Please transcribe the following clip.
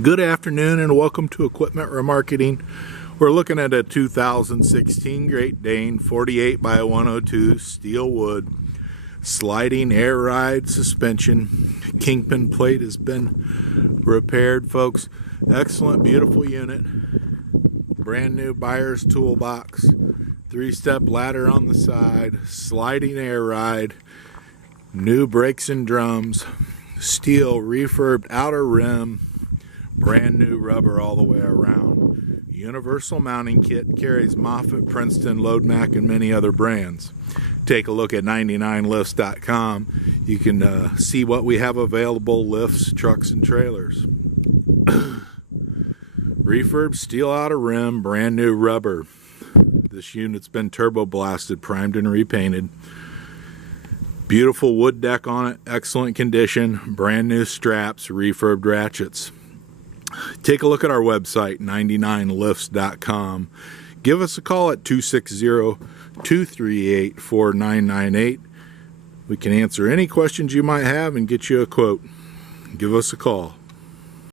Good afternoon and welcome to Equipment Remarketing. We're looking at a 2016 Great Dane 48 by 102 steel wood sliding air ride suspension. Kingpin plate has been repaired, folks. Excellent, beautiful unit. Brand new buyer's toolbox. 3-step ladder on the side. Sliding air ride. New brakes and drums. Steel refurbed outer rim. Brand new rubber all the way around. Universal mounting kit, carries Moffett, Princeton, Loadmac, and many other brands. Take a look at 99lifts.com. You can see what we have available: lifts, trucks, and trailers. Refurb steel outer rim, brand new rubber. This unit's been turbo blasted, primed, and repainted. Beautiful wood deck on it, excellent condition, brand new straps, refurbed ratchets. Take a look at our website, 99lifts.com. Give us a call at 260-238-4998. We can answer any questions you might have and get you a quote. Give us a call.